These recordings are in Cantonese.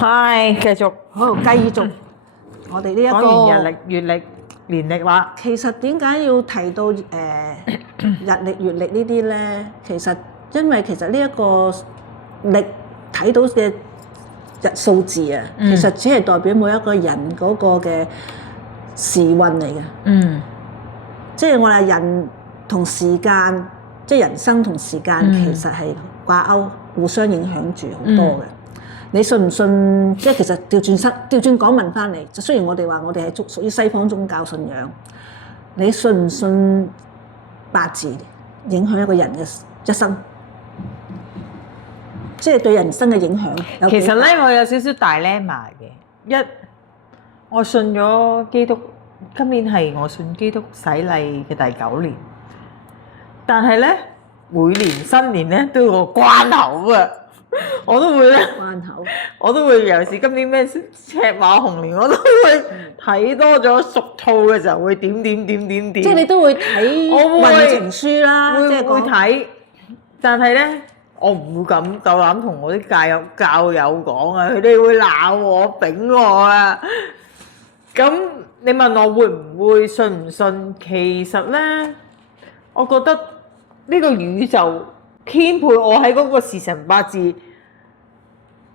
係繼續好，繼續我哋呢一講完個日曆、月曆、年曆啦。其實點解要提到日曆、月曆呢啲咧？因為其實呢一個曆睇到嘅日數字啊，其實只係代表每一個人嗰個嘅時運嚟嘅。嗯，即係我話人同時間，即係人生同時間其實係掛鈎，互相影響住好多嘅。你信唔信？即係其實調轉講問翻嚟，就雖然我哋話我哋係屬於西方宗教信仰，你信唔信八字影響一個人嘅一生？即係對人生嘅影響。其實咧，我有少少dilemma嘅。我信咗基督，今年係我信基督洗禮嘅第9年，但係咧每年新年咧都有個關口啊！我都會咧，關口，我都會尤其是今年咩赤馬紅年，我都會睇多咗屬兔嘅時候會點。即係你都會睇運程書啦，會睇，但係咧我唔會咁夠膽同我啲教友講啊，佢哋會鬧我、丙我啊。咁你問我會唔會信唔信？其實咧，我覺得呢個宇宙牽配我喺嗰個時辰八字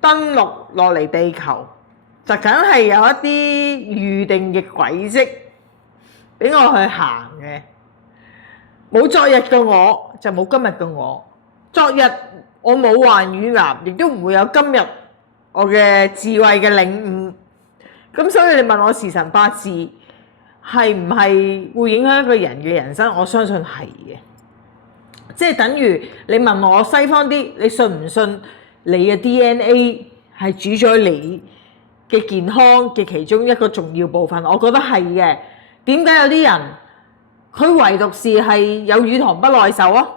登陸落嚟地球，就梗係有一啲預定嘅軌跡俾我去行嘅。冇昨日嘅我，就冇今日嘅我。昨日我冇患乳癌，亦都唔會有今日我嘅智慧嘅領悟。咁所以你問我時辰八字係唔係會影響一個人嘅人生？我相信係嘅。即係等於你問我西方啲，你信唔信你嘅 DNA 係主宰你嘅健康嘅其中一個重要部分？我覺得係嘅。點解有啲人佢唯獨是係有乳糖不耐受啊？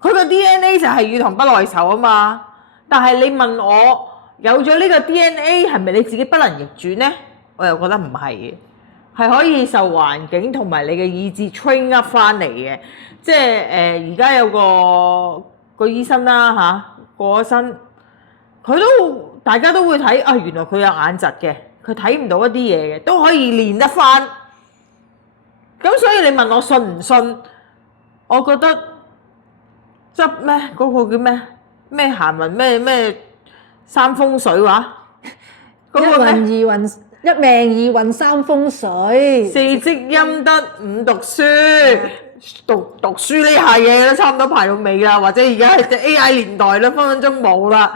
佢個 DNA 就係乳糖不耐受啊嘛。但係你問我有咗呢個 DNA 係咪你自己不能逆轉呢？我又覺得唔係嘅，係可以受環境同埋你嘅意志 train up 翻嚟嘅。即係而家有個醫生啦嚇，過咗身，大家都會睇啊，原來佢有眼疾嘅，佢睇唔到一啲嘢嘅，都可以練得翻。咁所以你問我信唔信？我覺得執咩嗰個叫咩閒雲咩三風水話，一運二運，一命二運三風水，四積陰德五讀書。讀書呢下嘢都差唔多排到尾啦，或者而家係 AI 年代啦，分分鐘冇啦。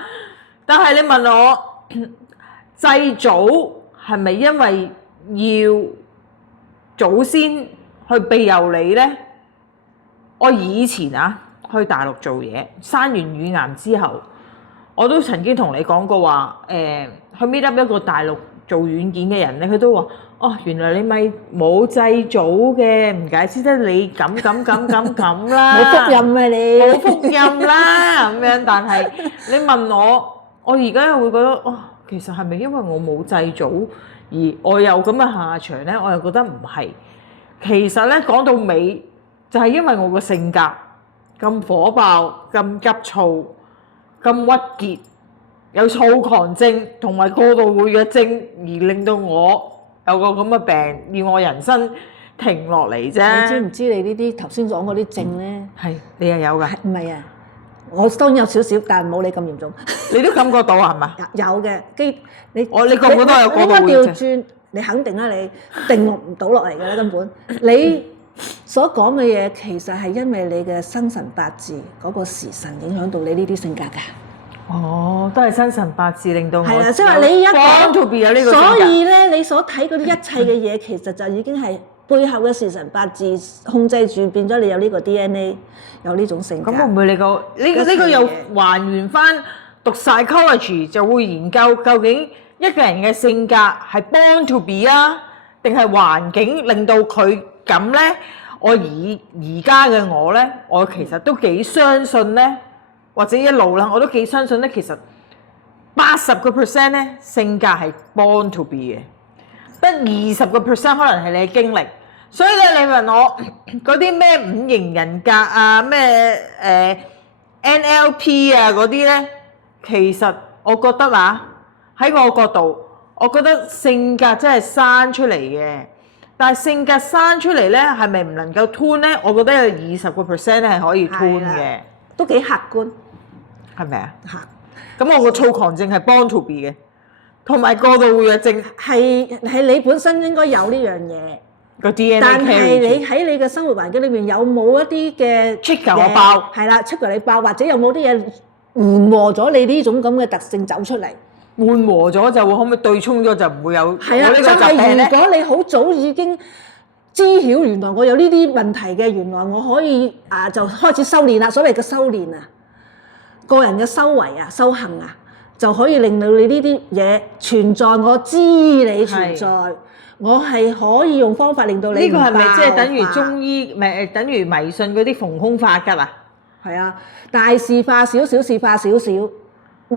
但係你問我祭祖係咪因為要祖先去庇佑你呢？我以前去大陸做嘢，生完乳癌之後，我都曾經同你講過話，去 meet up 一個大陸做軟件嘅人咧，佢都話：哦，原來你咪冇祭祖嘅，唔解釋得你咁啦，冇福音咩你？冇福音啦咁樣。但係你問我而家又會覺得，哦，其實係咪因為我冇祭祖而我有咁嘅下場咧？我又覺得唔係。其實咧講到尾，就係因為我個性格咁火爆、咁急躁、咁鬱結，有躁狂症同埋過度活躍症，而令到我有個咁嘅病，要我人生停落嚟啫。你知唔知你呢啲頭先講嗰啲症咧？係你又有㗎？唔係啊，我當然有少少，但係冇你咁嚴重。你都感覺到係嘛？有嘅，你覺唔覺得有過度活躍症？你調轉，你肯定啦，你定落唔到落嚟㗎啦，根本你所講嘅嘢其實係因為你嘅生辰八字嗰個時辰影響到你呢啲性格㗎。哦，都係生辰八字令到我。係啊，即係話你一講，個所以咧，你所睇嗰啲一切嘅嘢，其實就已經係背後嘅時辰八字控制住，變咗你有呢個 DNA， 有呢種性格。咁會唔會你呢個又還原翻讀 psychology 就會研究究竟一個人嘅性格係 born to be 啊，定係環境令到佢咁咧？我而家嘅我咧，我其實都幾相信咧。或者一路啦，我都幾相信咧。其實80% 咧性格係 born to be 嘅，得20% 可能係你嘅經歷。所以咧，你問我嗰啲咩五型人格啊，咩NLP 啊嗰啲咧，其實我覺得喺我角度，我覺得性格真係生出嚟嘅。但係性格生出嚟咧，係咪唔能夠 tune 咧？我覺得有20% 係可以 tune 嘅，都幾客觀，係咪啊？嚇！咁我個躁狂症係 born to be 嘅，同埋過度活躍症係你本身應該有呢樣嘢，個 DNA 但係 carry 你喺你嘅生活環境裏面有冇一啲嘅 trigger 我爆？係啦，trigger你爆，或者有冇啲嘢緩和咗你呢種咁嘅特性走出嚟？緩和咗就會可唔可以對沖咗就唔會有係啊，我呢個疾就係病咧？如果你好早已經知曉原來我有呢啲問題嘅，原來我可以就開始修練啦。所謂嘅修練啊，個人嘅修為啊、修行啊，就可以令到你呢啲嘢存在。我知你存在，我係可以用方法令到你呢個係咪即係唔等於爆發中醫？咪等於迷信嗰啲逢凶化吉啊？係啊，大事化小，小事化少少。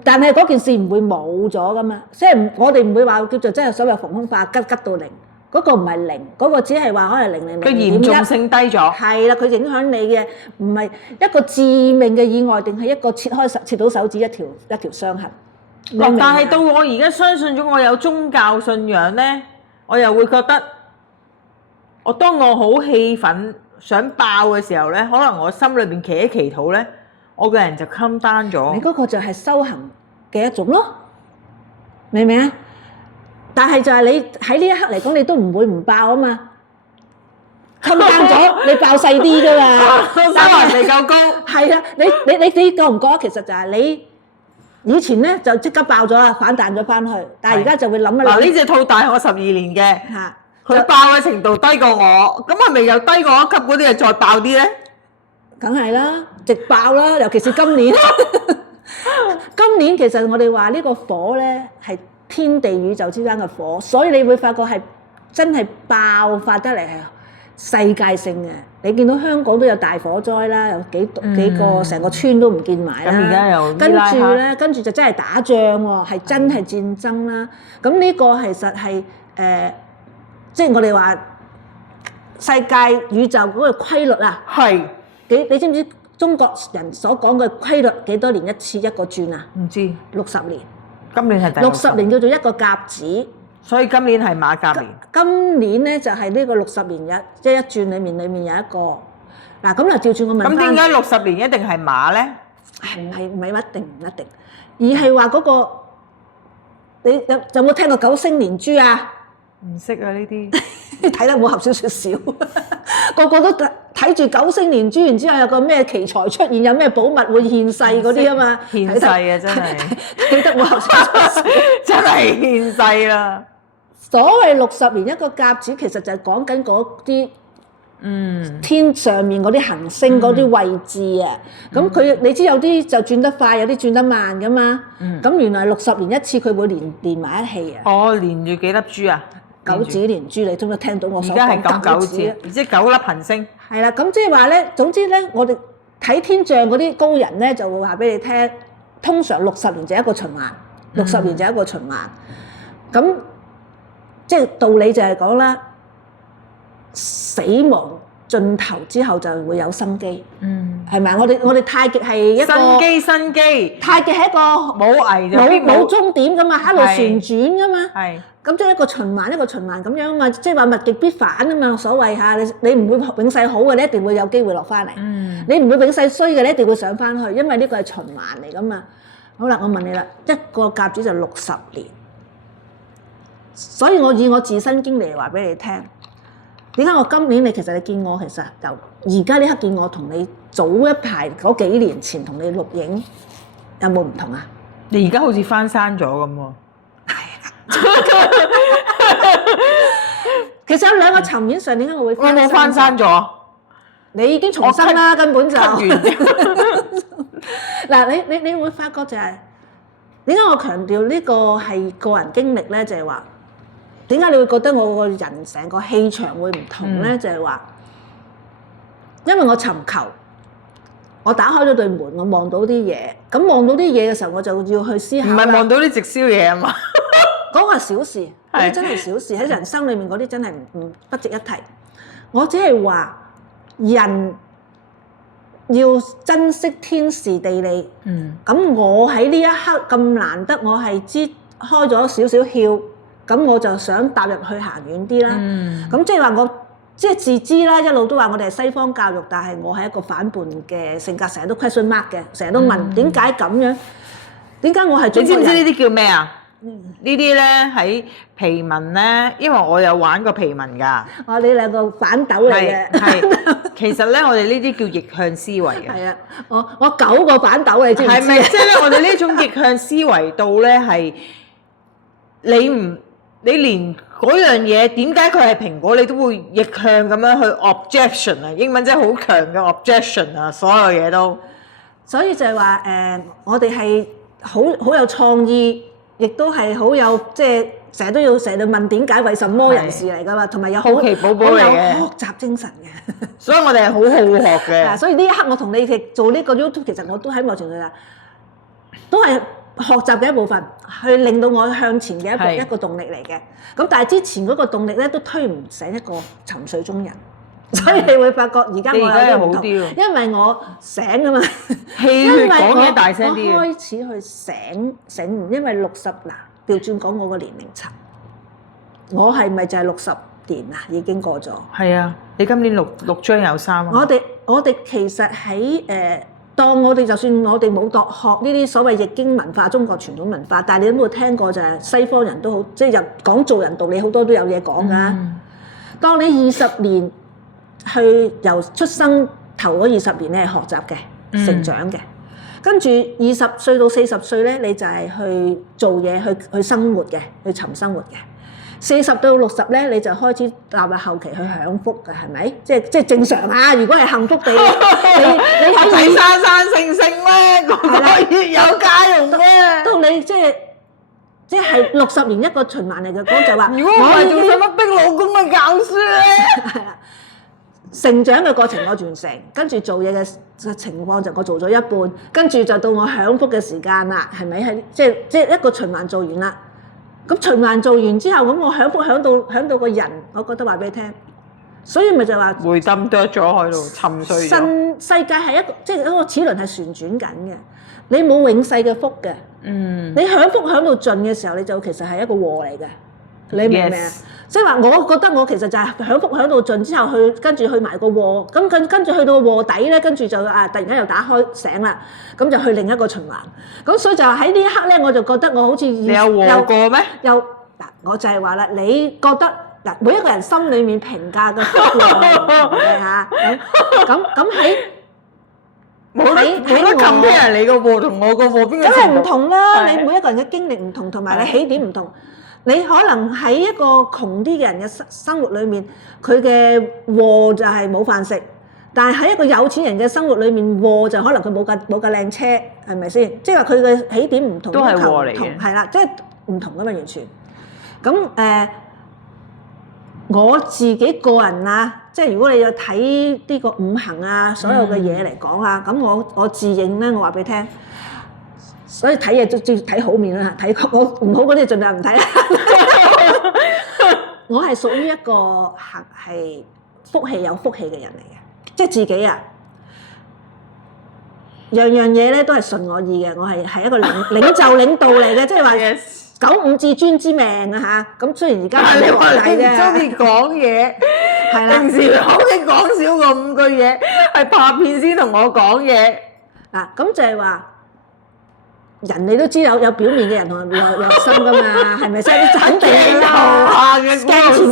但係嗰件事唔會冇咗噶嘛，即係我哋唔會話叫做真係所謂逢凶化吉，吉到零，嗰個唔係零，嗰個只係話可能零個嚴重性低咗。係啦，佢影響你嘅唔係一個致命嘅意外，定係一個切到手指一條傷痕。但係到我而家相信咗我有宗教信仰咧，我又會覺得，當我好氣憤想爆嘅時候咧，可能我心裏邊祈一祈禱咧，我個人就 calm down 咗。你嗰個就係修行嘅一種咯，明唔明啊？但係就係你喺呢一刻嚟講，你都唔會唔爆啊嘛。calm down 咗，你爆細啲噶嘛。收還未夠高。係啊，你覺唔覺得其實就係你以前咧就即刻爆咗啦，反彈咗翻去，但係而家就會諗一諗。嗱，呢隻兔大我12年嘅，嚇，佢爆嘅程度低過我，咁係咪又低過一級嗰啲嘢再爆啲咧？梗係啦，直爆啦，尤其是今年。今年其實我哋話呢個火咧係天地宇宙之間嘅火，所以你會發覺係真係爆發得嚟係世界性嘅。你見到香港都有大火災啦，有幾個成個村都唔見埋啦。咁而家又跟住就真係打仗喎，係真係戰爭啦。咁呢個其實係即係我哋話世界宇宙嗰個規律啊。係。你知唔知中國人所講嘅規律幾多年一次一個轉啊？唔知。60年。今年係第60年叫做一個甲子，所以今年係馬甲年。今年咧就係呢個60年即係一轉裡面有一個。嗱咁就調轉我問翻。咁點解60年一定係馬咧？唔係一定，而係話嗰個你有冇聽過九星連珠啊？唔識啊呢啲。睇得武俠小說少，個個都睇住九星連珠，然之後有個咩奇才出現，有咩寶物會現世嗰啲啊嘛，現世啊真係，睇得武俠小說少，真係現世啦。所謂60年一個甲子，其實就係講緊嗰啲天上面嗰啲行星嗰啲位置啊。咁你知有啲就轉得快，有啲轉得慢噶嘛。咁原來60年一次，佢會連埋一氣啊。哦，連住幾粒珠啊？九子連珠，你都冇聽到我所講？而家係九子，即係9粒行星。係啦，咁即係話咧，總之咧，我哋睇天象嗰啲高人咧，就會話俾你聽，通常60年就一個循環，60年就一個循環。咁即係道理就係講啦，死亡盡頭之後就會有生機。係咪？我哋太極係一個生機，太極係一個冇危就冇終點噶嘛，一路旋轉噶嘛。係。咁即係一個循環咁樣啊嘛，即係話物極必反啊嘛，所謂嚇你唔會永世好嘅，你一定會有機會落翻嚟。你唔會永世衰嘅，你一定會上翻去，因為呢個係循環嚟噶嘛。好啦，我問你啦，一個甲子就60年，所以我以我自身經歷嚟話俾你聽，點解我今年你其實你見我其實由而家呢刻見我同你早一排嗰幾年前同你錄影有冇唔同啊？你而家好似翻山咗咁喎。其實有兩個層面上，點解我會我冇翻山咗？你已經重生啦，根本就完。嗱，你會發覺就係點解我強調呢個係個人經歷咧？就係話點解你會覺得我個人成個氣場會唔同咧？就係話因為我尋求，我打開咗對門，我望到啲嘢，咁望到啲嘢嘅時候，我就要去思考。唔係望到啲直銷嘢啊嘛？嗰個係小事，嗰啲真係小事，喺人生裏面嗰啲真係不值一提。我只係話人要珍惜天時地利。咁我喺呢一刻咁難得，我係知開咗少少竅，咁我就想踏入去行遠啲啦。咁即係話我即係自知啦，一路都話我哋係西方教育，但係我係一個反叛嘅性格，成日都 question mark 嘅，成日都問點解咁樣？點解我係中國人？你知唔知呢啲叫咩啊？呢啲咧喺皮紋咧，因為我有玩過皮紋㗎。哦，你兩個反斗嚟嘅。係，其實咧我哋呢啲叫逆向思維嘅。係啊，我9個反斗你知唔知？係咪？即係咧，我哋呢種逆向思維到咧係你連嗰樣嘢點解佢係蘋果，你都會逆向咁樣去 objection 啊！英文真係好強嘅 objection 啊，所有嘢都。所以就係話我哋係好有創意。亦都係好有即係成日都問點解為什麼人士嚟㗎嘛，同埋有好奇寶寶嚟嘅學習精神嘅，所以我哋係好好學嘅。所以呢一刻我同你哋做呢個 YouTube，其實我都喺某程度上都係學習嘅一部分，去令到我向前嘅一個動力嚟嘅。咁但係之前嗰個動力咧都推唔醒一個沉睡中人。所以你會發覺而家我有啲唔同，因為我醒啊嘛，氣血講嘢大聲啲。我開始去醒悟，因為60嗱調轉講我個年齡層，我係咪就係60年啊？已經過咗。係啊，你今年六張有3啊。我哋其實喺當我哋就算我哋冇學呢啲所謂易經文化、中國傳統文化，但係你有冇聽過就係西方人都好，即係講做人道理好多都有嘢講㗎。當你20年。去由出生頭嗰20年咧係學習嘅、成長嘅，跟住20歲到40歲咧，你就係去做嘢、去生活嘅、去尋生活嘅。40到60咧，你就開始踏入後期去享福嘅，係咪？即係正常啊！如果係幸福地，你喺仔生性咧，個個月有家用咩？到你即係60年一個循環嚟嘅講就話，如果我係做使乜逼老公去教書咧？係啦。成長嘅過程我完成，跟住做嘢嘅情況就我做咗一半，跟住就到我享福嘅時間啦，係咪？係即係一個循環做完啦。咁循環做完之後，咁我享福享到個人，我覺得話俾你聽，所以咪就話回tâm剁咗喺度沉睡咗。新世界係即係一個齒輪係旋轉緊嘅，你冇永世嘅福嘅。你享福享到盡嘅時候，你就其實係一個禍嚟嘅。你明唔明啊？即係話，我覺得我其實就係享福享到盡之後，跟住去埋個禍，咁跟住去到個禍底咧，跟住就突然間又打開醒啦，咁就去另一個循環。咁所以就喺呢一刻咧，我就覺得我好似你有禍過咩？我就係話啦，你覺得每一個人心裡面評價嘅福禍係唔同嘅嚇，咁喺冇得compare你個禍同我個禍邊個？梗係唔同啦！你每一個人嘅經歷唔同，同埋你起點唔同。你可能喺一個窮啲嘅人嘅生活裏面，佢嘅禍就係冇飯食；但係喺一個有錢人嘅生活裏面，禍就可能佢冇架靚車，係咪先？即係話佢嘅起點唔同，都係禍嚟嘅，係啦，即係唔同噶嘛，完全。咁我自己個人啊，即係如果你要睇呢個五行啊，所有嘅嘢嚟講啊，咁我自認咧，我話俾你聽。所以睇嘢都要睇好面啦，睇我唔好嗰啲盡量唔睇啦。我係屬於一個係有福氣嘅人嚟嘅，即係自己啊，樣嘢咧都係順我意嘅。我係一個領袖領導嚟嘅，即係話95至尊之命啊嚇。咁雖然而家你話你唔中意講嘢，係啦，平時你講少過5句嘢，係拍片先同我講嘢。嗱，咁就係話。人你都知有表面嘅人同內心噶嘛，係咪先？肯定㗎啦，鏡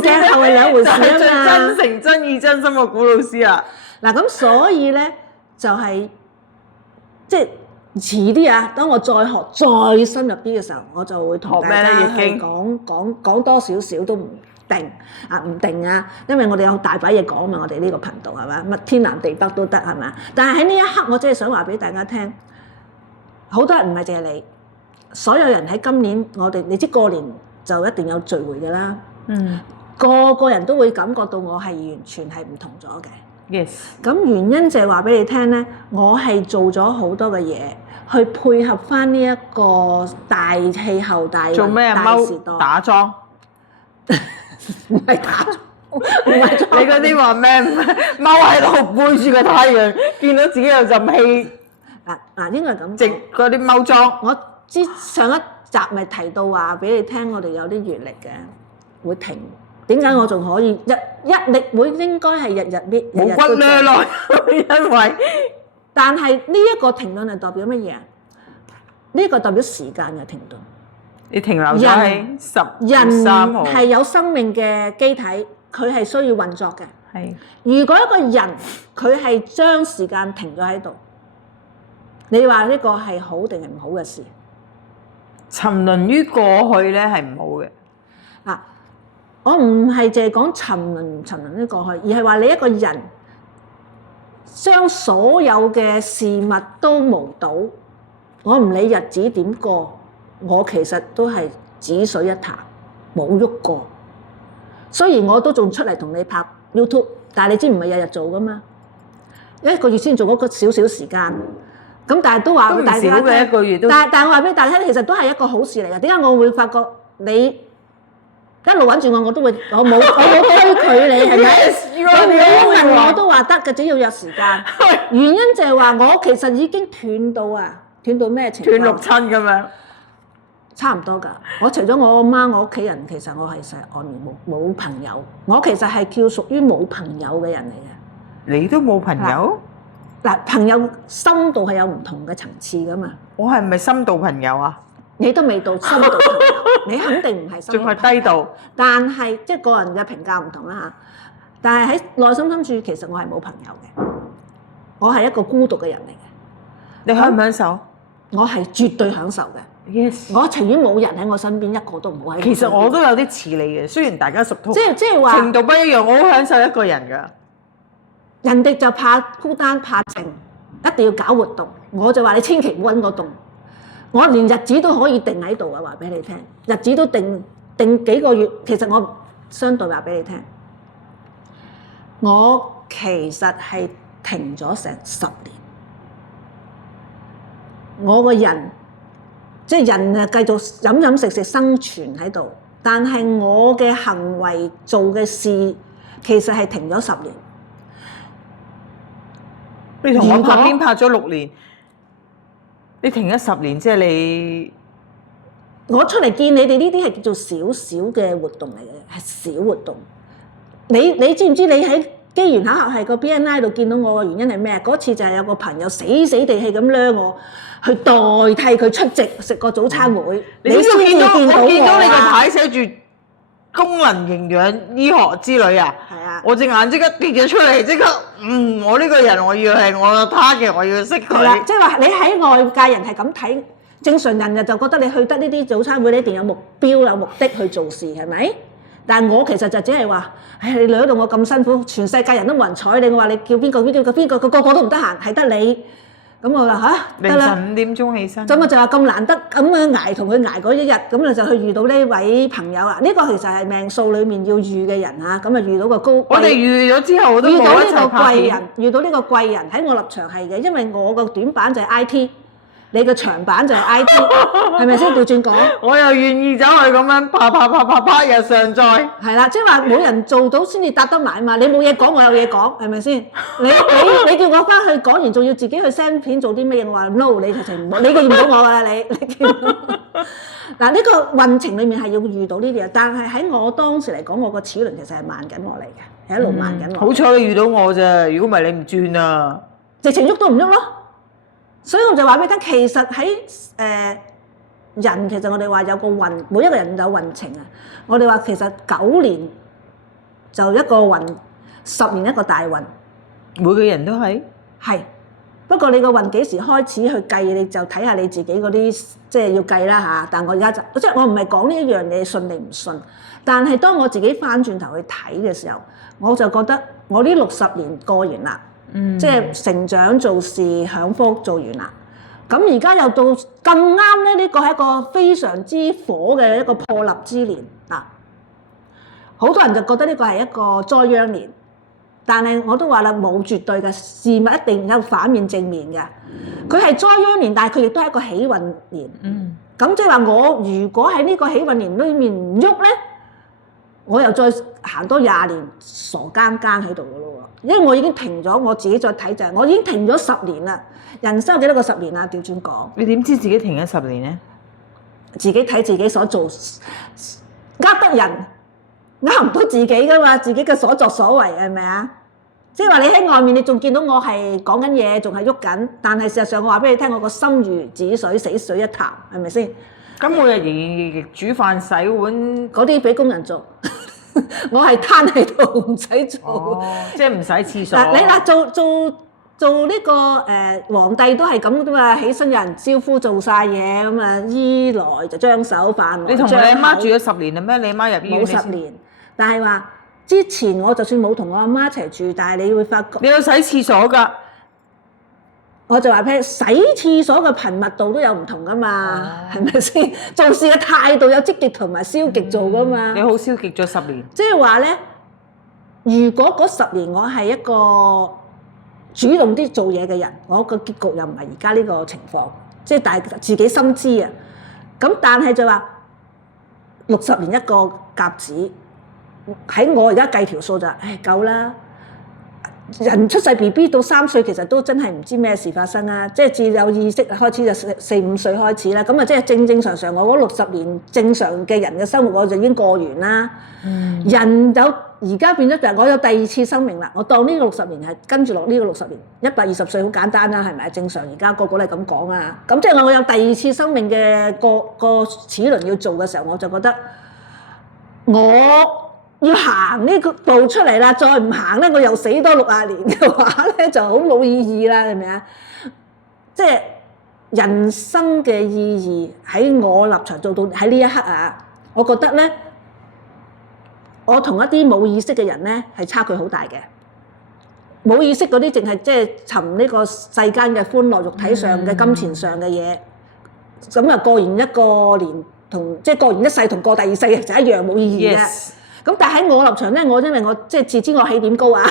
前鏡後係兩回事啊嘛。真誠真意真心嘅古老師啊！嗱咁所以咧就係即係遲啲啊，當我再學再深入啲嘅時候，我就會同大家去講多少少都唔定啊，因為我哋有大把嘢講嘛，我哋呢個頻道係嘛，乜天南地北都得係嘛。但係喺呢一刻，我真係想話俾大家聽。好多人唔係淨係你，所有人喺今年你知過年就一定有聚會嘅啦。個人都會感覺到我係完全係唔同咗嘅。Yes。咁原因就係話俾你聽咧，我係做咗好多嘅嘢去配合翻呢一個大氣候、大時代。做咩打樁？唔係打樁，唔係樁。你嗰啲話咩？踎喺度背住個太陽，見到自己有陣氣。嗱，應該係咁。直嗰啲踎樁。我上集咪提到話俾你聽，我哋有啲月曆嘅會停。點解我仲可以日曆會應該係日日搣，冇骨咧咯，因為但係呢一個停頓係代表乜嘢？呢個代表時間嘅停頓。你停留咗喺10月人3號，係有生命嘅機體，佢係需要運作嘅。係如果一個人佢係將時間停咗喺度，你話呢個係好定係唔好嘅事？沉淪於過去咧係唔好嘅。嗱，我唔係淨係講沉淪於過去，而係話你一個人將所有嘅事物都無睹，我唔理日子點過，我其實都係止水一潭，冇喐過。雖然我都仲出嚟同你拍 YouTube， 但係你知唔係日日做噶嘛？一個月先做嗰個少少時間，咁但係都話俾大家聽，一個月都但係我話俾大家聽，其實都係一個好事嚟嘅。點解我會發覺你一路揾住我，我都會我冇推拒你係咪？你冇問我都話得嘅，只要有時間。原因就係話我其實已經斷到咩程度？斷六親咁樣。差唔多㗎，我除咗我阿媽，我屋企人其實我係實外面冇朋友，我其實係叫屬於冇朋友嘅人嚟嘅。你都冇朋友？嗱，朋友深度係有唔同嘅層次㗎嘛。我係咪深度朋友啊？你都未到深度朋友，你肯定唔係深度朋友。仲係低度。但係即係個人嘅評價唔同啦嚇。但係喺內心深處，其實我係冇朋友嘅，我係一個孤獨嘅人嚟嘅。你享唔享受？我係絕對享受嘅。Yes，我情願冇人喺我身邊，一個都唔好喺我身邊。其實我都有啲似你嘅，雖然大家熟通，即係話程度不一樣，我好享受一個人㗎。人哋就怕孤單怕靜，一定要搞活動。我就話你千祈唔好揾我動，我連日子都可以定喺度啊！話俾你聽，日子都定幾個月。其實我相對話俾你聽，我其實係停咗成10年，我個人。即係人啊，繼續飲飲食食生存喺度，但係我嘅行為做嘅事其實係停咗10年。你同我拍片拍咗6年，你停咗10年，即係你我出嚟見你哋呢啲係叫做少少嘅活動嚟嘅，係小活動。你知唔知你喺機緣巧合係個 BNI 度見到我嘅原因係咩？嗰次就係有個朋友死死地氣咁掠我。去代替佢出席食個早餐會，你先至見到我啊！我見到你個牌寫住功能營養醫學之類啊！係啊！我隻眼即刻跌咗出嚟，即刻我呢個人我要係我個 target，我要識佢。係啦，即係話你喺外界人係咁睇，正常人就覺得你去得呢啲早餐會，你一定有目標有目的去做事，係咪？但係我其實就只係話，唉，你掠到我咁辛苦，全世界人都冇人睬你，我話你叫邊個，個個都唔得閒，係得你。咁我話嚇，凌晨5點鐘起身。咁我就話咁難得咁樣捱同佢捱嗰一日，咁啊就去遇到呢位朋友啦。呢個其實係命數裡面要遇嘅人嚇，咁啊遇到個高。我哋遇咗之後都冇一齊拍片。遇到呢個貴人喺我立場係嘅，因為我個短板就係 IT。你個長板就係 IT， 係咪先？調轉講，我又願意走去咁樣啪日上載。係啦，即係話冇人做到先至答得埋嘛。你冇嘢講，我有嘢講，係咪先？你叫我翻去講完，仲要自己去 send 片做啲乜嘢？我話 no， 你直情唔好，你見唔到我㗎啦，你見唔到。嗱，呢個運程裡面係要遇到呢啲嘢，但係喺我當時嚟講，我個齒輪其實係慢緊我嚟嘅，係一路慢緊我。好彩你遇到我啫，如果唔係你唔轉啊，直情喐都唔喐咯。所以我就話俾你聽，其實喺人，其實我哋話有個運，每一個人有運程啊。我哋話其實9年就一個運，10年一個大運。每個人都係。係，不過你個運幾時開始去計，你就睇下你自己嗰啲即係要計啦嚇。但我而家就即係我唔係講呢一樣嘢信定唔信，但係當我自己翻轉頭去睇嘅時候，我就覺得我呢60年過完啦。即係成長做事享福做完啦，咁而家又到咁啱咧，呢個係一個非常之火嘅一個破立之年嗱。好多人就覺得呢個係一個災殃年，但係我都話啦，冇絕對嘅事物一定有反面正面嘅。佢係災殃年，但係佢亦都係一個喜運年。咁即係話我如果喺呢個喜運年裏面唔喐咧，我又再行多20年傻更更喺度嘅咯喎，因為我已經停咗，我自己再睇就係我已經停咗10年啦。人生有幾多個10年啊？調轉講，你點知自己停咗10年咧？自己睇自己所做，呃得人，呃唔到自己噶嘛，自己嘅所作所為係咪啊？即係話你喺外面，你仲見到我係講緊嘢，仲係喐緊，但係事實上我話俾你聽，我個心如止水，死水一潭，係咪先？咁每日仍煮飯洗碗嗰啲俾工人做，我係攤喺度唔使做。哦，即係唔使廁所。嗱，你嗱做呢個皇帝都係咁噶嘛，起身有人招呼做晒嘢咁啊，衣來就張手，飯來你同你張口阿媽住咗10年啦咩？你阿媽入醫院冇10年，但係話之前我就算冇同我阿媽一齊住，但係你會發覺你有洗廁所㗎？我就話俾你洗廁所嘅頻密度都有唔同噶嘛，係咪先？做事嘅態度有積極同埋消極做噶嘛。你好消極咗10年。即係話咧，如果嗰10年我係一個主動啲做嘢嘅人，我個結局又唔係而家呢個情況，即係大家自己心知啊。咁但係就話60年一個甲子，喺我而家計條數就夠啦。人出世 BB 到3歲，其實都真係唔知咩事發生啊！即係自有意識開始就4、5歲開始啦。咁啊，即係正正常常，我嗰60年正常嘅人嘅生活，我就已經過完啦。人有而家變咗就係我有第2次生命啦。我當呢個60年係跟住落呢個60年，120歲好簡單啦，係咪？正常而家個個都係咁講啊。咁即係我有第2次生命嘅個齒輪要做嘅時候，我就覺得我要行呢個步出嚟啦，再唔行咧，我又死多60年嘅話咧，就好冇意義啦，係咪啊？即係人生嘅意義喺我立場做到喺呢一刻啊，我覺得咧，我同一啲冇意識嘅人咧係差距好大嘅。冇意識嗰啲淨係即係尋呢個世間嘅歡樂、肉體上嘅、金錢上嘅嘢，咁啊過完一個年同即係過完一世同過第2世就一樣冇意義嘅。Yes。咁但係喺我立場咧，因為我即係自知我起點高啊，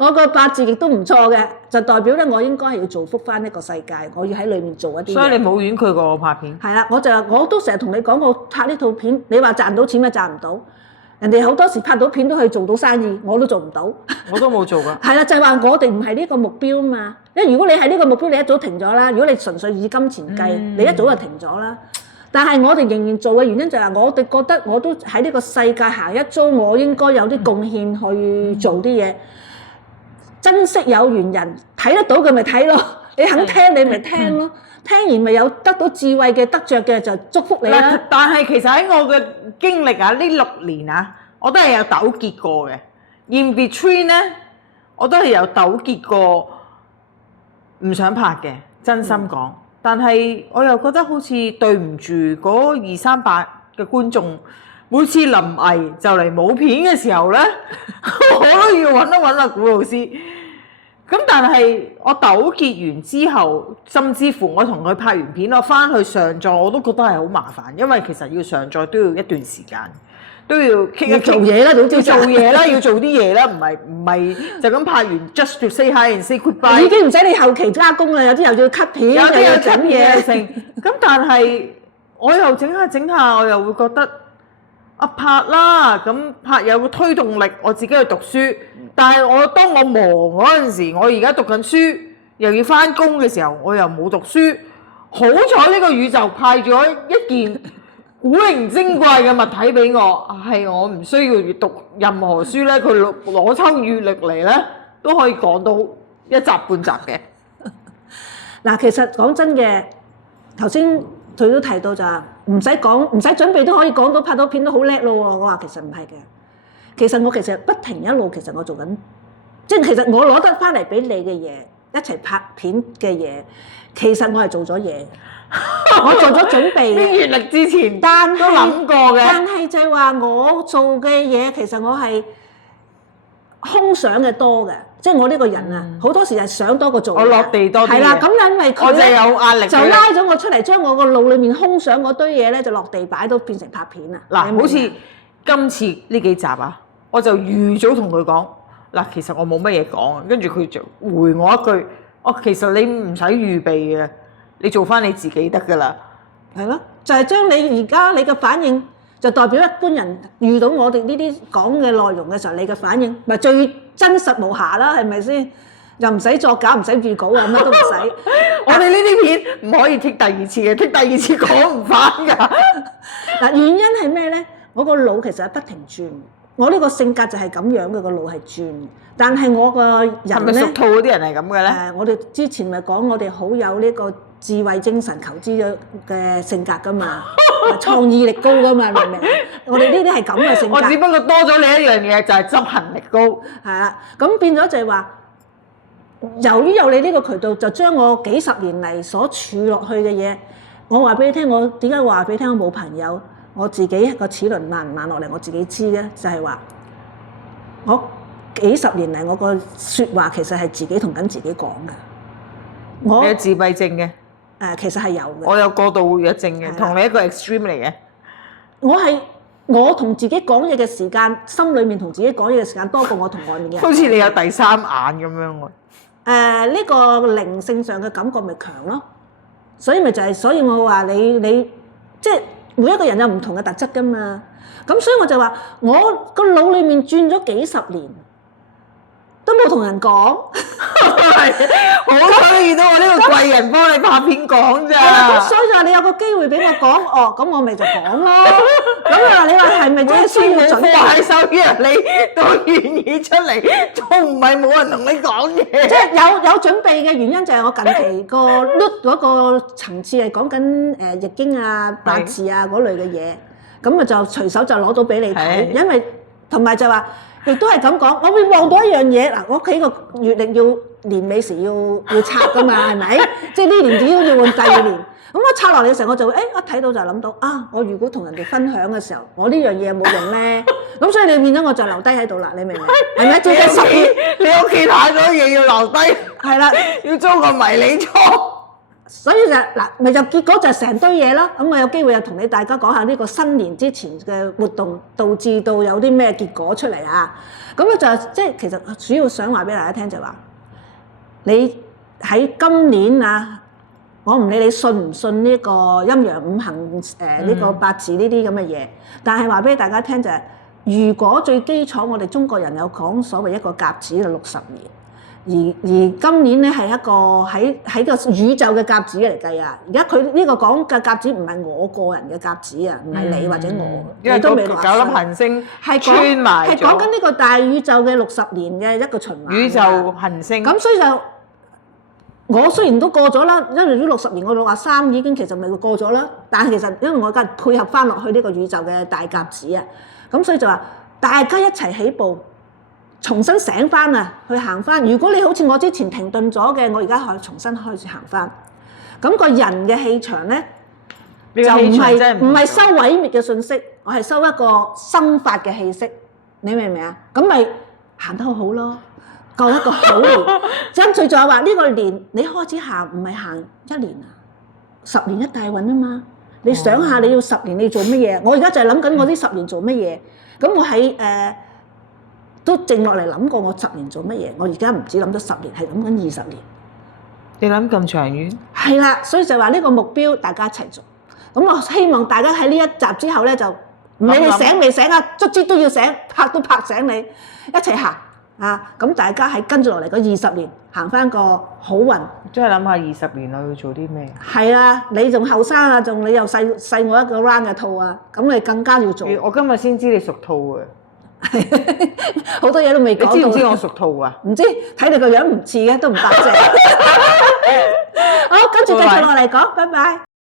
我個八字亦都唔錯嘅，就代表咧我應該係要造福翻一個世界，我要喺裏面做一啲嘢。所以你冇婉拒過我拍片？係啦，我都成日同你講，我拍呢套片，你話賺到錢咪賺唔到，人哋好多時拍到片都可以做到生意，我都做唔到。我都冇做㗎。係啦，就係話我哋唔係呢個目標啊嘛，因為如果你係呢個目標，你一早停咗啦。如果你純粹以金錢計，你一早就停咗啦。但係我哋仍然做嘅原因就係我哋覺得我都喺呢個世界行一遭，我應該有啲貢獻去做啲嘢，珍惜有緣人睇得到嘅咪睇咯，你肯聽你咪聽咯，聽完咪有得到智慧嘅得着嘅就祝福你啦。但係其實喺我嘅經歷啊，呢6年啊，我都係有糾結過嘅。In between 咧，我都係有糾結過，唔想拍嘅，真心講。但係我又覺得好似對唔住嗰200-300嘅觀眾，每次臨危就嚟冇片嘅時候咧，我都要揾一揾阿古老師。咁但係我糾結完之後，甚至乎我同佢拍完片，我翻去上載，我都覺得係好麻煩，因為其實要上載都要一段時間，都要傾一做嘢啦，總之要做嘢啦，要做啲嘢啦，唔係就咁拍完 just to say hi and say goodbye。已經唔使你後期加工啦，有啲又要 cut 片，有啲又整整嘢成。咁但係我又整下，我又會覺得拍啦，咁拍有個推動力，我自己去讀書。但係當我忙嗰陣時，我而家讀緊書，又要翻工嘅時候，我又冇讀書。好彩呢個宇宙派咗一件古靈精怪嘅物體俾我，係我唔需要閱讀任何書咧，佢攞抽閱歷嚟咧都可以講到1集半集嘅。嗱，其實講真嘅，頭先佢都提到就係唔使講，唔使準備都可以講到拍到片都好叻咯喎。我話其實唔係嘅，其實我不停一路其實我做緊，即係其實我攞得翻嚟俾你嘅嘢，一齊拍片嘅嘢，其實我係做咗嘢。我做咗準備嘅，啲閱歷之前都諗過嘅。但係就係話我做嘅嘢，其實我係空想嘅多嘅，即係我呢個人啊，好多時係想多過做。我落地多啲。係啦，咁因為佢咧我就有壓力，就拉咗我出嚟，將我個腦裡面空想嗰堆嘢咧，就落地擺到變成拍片啊！嗱，好似今次呢幾集啊，我就預早同佢講嗱，其實我冇乜嘢講，跟住佢就回我一句：其實你唔使預備嘅。你做翻你自己得㗎啦，係咯，就係將你而家你嘅反應，就代表一般人遇到我哋呢啲講嘅內容嘅時候，你嘅反應咪最真實無瑕啦，係咪先？又唔使作假，唔使預稿啊，乜都唔使。我哋呢啲片唔可以剔第二次嘅，剔第二次講唔翻㗎。嗱，原因係咩咧？我個腦其實係不停轉，我呢個性格就係咁樣嘅，個腦係轉。但係我個人咧，係咪屬兔嗰啲人係咁嘅咧？我哋之前咪講我哋好有呢個智慧精神、求知嘅性格噶嘛，創意力高噶嘛，明唔明？我哋呢啲係咁嘅性格。我只不過多咗你一樣嘢，就係執行力高。係啊，咁變咗就係話，由於有你呢個渠道，就將我幾十年嚟所儲落去嘅嘢，我話俾你聽，我點解話俾你聽？我冇朋友，我自己個齒輪慢唔慢落嚟，我自己知嘅，就係話我幾十年嚟，我個説話其實係自己同緊自己講嘅。我你有自閉症嘅？其實係有嘅。我有過度活躍症嘅，同你一個 extreme 嚟嘅。我同自己講嘢嘅時間，心裏面同自己講嘢嘅時間多過我同外面嘅人。好似你有第三眼咁樣喎。呢個靈性上嘅感覺咪強咯，所以咪就係，所以我話你即係每一個人有唔同嘅特質㗎嘛。咁所以我就話，我個腦裡面轉咗幾十年，都冇同人講。好彩你遇到我呢個貴人幫你拍片講咋。咁所以就話你有個機會俾我講，哦，咁我咪就講咯。咁你話係咪真係需要準備？快手嘅你都願意出嚟，仲唔係冇人同你講嘢？即係有準備嘅原因就係我近期個 look 嗰個層次係講緊易經啊、八字啊嗰類嘅嘢，咁啊就隨手就攞到俾你睇，因為同埋就話。亦都係咁講，我會望到一樣嘢嗱，我屋企個月曆要年尾時要拆噶嘛，係咪？即係呢年點都要換第二年。咁我拆落嚟嘅時候，我就會一睇到就諗到啊！我如果同人哋分享嘅時候，我呢樣嘢有冇用咧？咁所以你變咗我就留低喺度啦，你明唔明？係咪？最近10月，你屋企太多嘢要留低，係啦，要租個迷你倉。所以就嗱，咪就結果就成堆嘢咯。咁我有機會又同你大家講下呢個新年之前嘅活動，導致到有啲咩結果出嚟啊？咁咧就即係其實主要想話俾大家聽就係話，你喺今年啊，我唔理你信唔信呢個陰陽五行呢個八字呢啲咁嘅嘢，但係話俾大家聽就係，如果最基礎我哋中國人有講所謂一個甲子就60年。而今年咧係一個喺個宇宙嘅甲子嚟計啊！而家佢呢個講嘅甲子唔係我個人嘅甲子啊，唔係你或者我，因為都未9粒行星穿埋咗，係講緊呢個大宇宙嘅60年嘅一個循環。宇宙行星。咁所以就我雖然都過咗啦，因為呢60年我63已經其實咪過咗啦，但係其實因為我而家配合翻落去呢個宇宙嘅大甲子啊，咁所以就話大家一齊起步。重新醒翻啊，去行翻。如果你好似我之前停頓咗嘅，我而家可以重新開始行翻。咁個人嘅氣場咧，就唔係收毀滅嘅信息，我係收一個生發嘅氣息。你明唔明啊？咁咪行得好好咯，過一個好年。爭取就係話呢個年你開始行，唔係行1年啊，10年一大運啊嘛。你想下你要10年你做乜嘢？我而家就係諗緊我呢10年做乜嘢。咁我喺都靜落嚟諗過我10年做乜嘢，我而家唔止諗咗10年，係諗緊20年。你諗咁長遠？係啦，所以就話呢個目標大家一齊做。咁我希望大家喺呢一集之後咧，就唔理你醒未醒啊，卒之都要醒，拍都拍醒你，一齊行啊！咁大家喺跟住落嚟嗰20年行翻個好運。真係諗下20年我要做啲咩？係啦，你仲後生啊，你又細我一個 round 嘅兔啊，咁你更加要做。我今日先知你屬兔嘅。好多嘢都未講到。你知唔知我屬兔啊？唔知，睇你個樣唔似嘅，都唔白淨。好，跟住繼續落嚟講，拜拜。